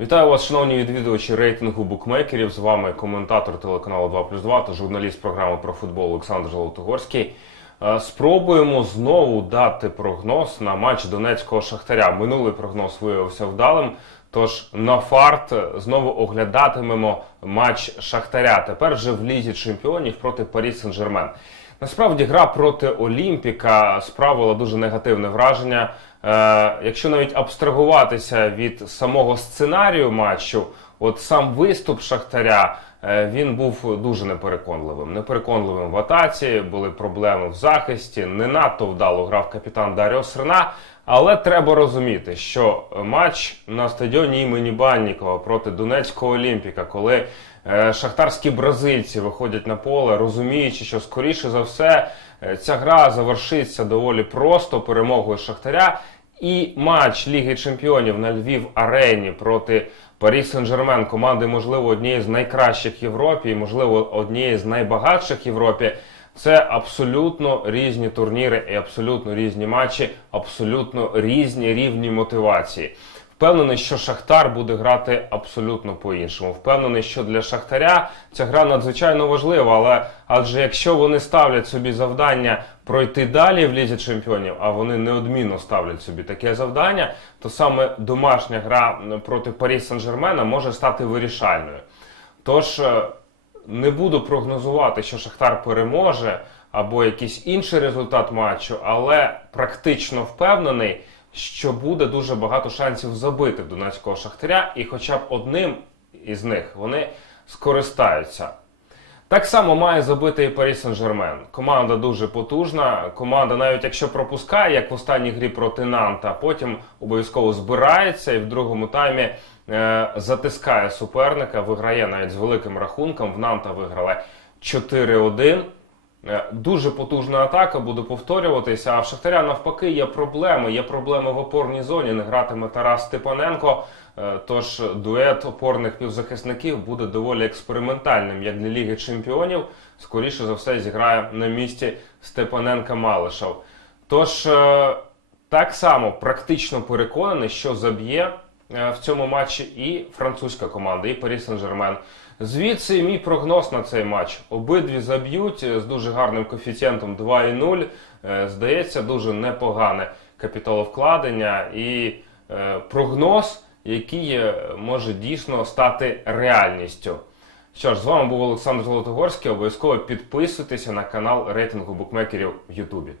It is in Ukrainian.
Вітаю вас, шановні відвідувачі рейтингу букмекерів. З вами коментатор телеканалу 2 плюс 2 та журналіст програми про футбол Олександр Золотогорський. Е, Спробуємо знову дати прогноз на матч Донецького Шахтаря. Минулий прогноз виявився вдалим. Тож на фарт знову оглядатимемо матч Шахтаря. Тепер вже в лізі чемпіонів проти Парі Сен-Жермен. Насправді гра проти Олімпіка справила дуже негативне враження. Е, якщо навіть абстрагуватися від самого сценарію матчу, от сам виступ Шахтаря е, він був дуже непереконливим. Непереконливим в атаці, були проблеми в захисті, не надто вдало грав капітан Даріо Срна. Але треба розуміти, що матч на стадіоні імені Баннікова проти Донецького Олімпіка, коли е, шахтарські бразильці виходять на поле, розуміючи, що скоріше за все ця гра завершиться доволі просто перемогою Шахтаря. І матч Ліги Чемпіонів на Львів Арені проти Парі Сен-Жермен, команди, можливо, однієї з найкращих в Європі, і, можливо, однієї з найбагатших в Європі. Це абсолютно різні турніри і абсолютно різні матчі, абсолютно різні рівні мотивації. Впевнений, що Шахтар буде грати абсолютно по-іншому. Впевнений, що для Шахтаря ця гра надзвичайно важлива, але адже якщо вони ставлять собі завдання пройти далі в лізі чемпіонів, а вони неодмінно ставлять собі таке завдання, то саме домашня гра проти Парі Сен-Жермена може стати вирішальною. Тож е, не буду прогнозувати, що Шахтар переможе або якийсь інший результат матчу, але практично впевнений, що буде дуже багато шансів забити в Донецького Шахтаря, і хоча б одним із них вони скористаються. Так само має забити і Парі Сен-Жермен. Команда дуже потужна. Команда, навіть якщо пропускає, як в останній грі проти Нанта, потім обов'язково збирається і в другому таймі е, затискає суперника, виграє навіть з великим рахунком. В Нанта виграли 4-1. Е, Дуже потужна атака, буду повторюватися. А в Шахтаря навпаки є проблеми. Є проблеми в опорній зоні. Не гратиме Тарас Степаненко. Е, Тож дует опорних півзахисників буде доволі експериментальним, як для Ліги Чемпіонів. Скоріше за все зіграє на місці Степаненка Малишев. Тож е, так само практично переконаний, що заб'є в цьому матчі і французька команда, і Парі Сен-Жермен. Звідси мій прогноз на цей матч. Обидві заб'ють е, з дуже гарним коефіцієнтом 2,0. Е, Здається, дуже непогане капіталовкладення і е, прогноз, який е, може дійсно стати реальністю. Що ж, з вами був Олександр Золотогорський. Обов'язково підписуйтеся на канал рейтингу букмекерів в Ютубі.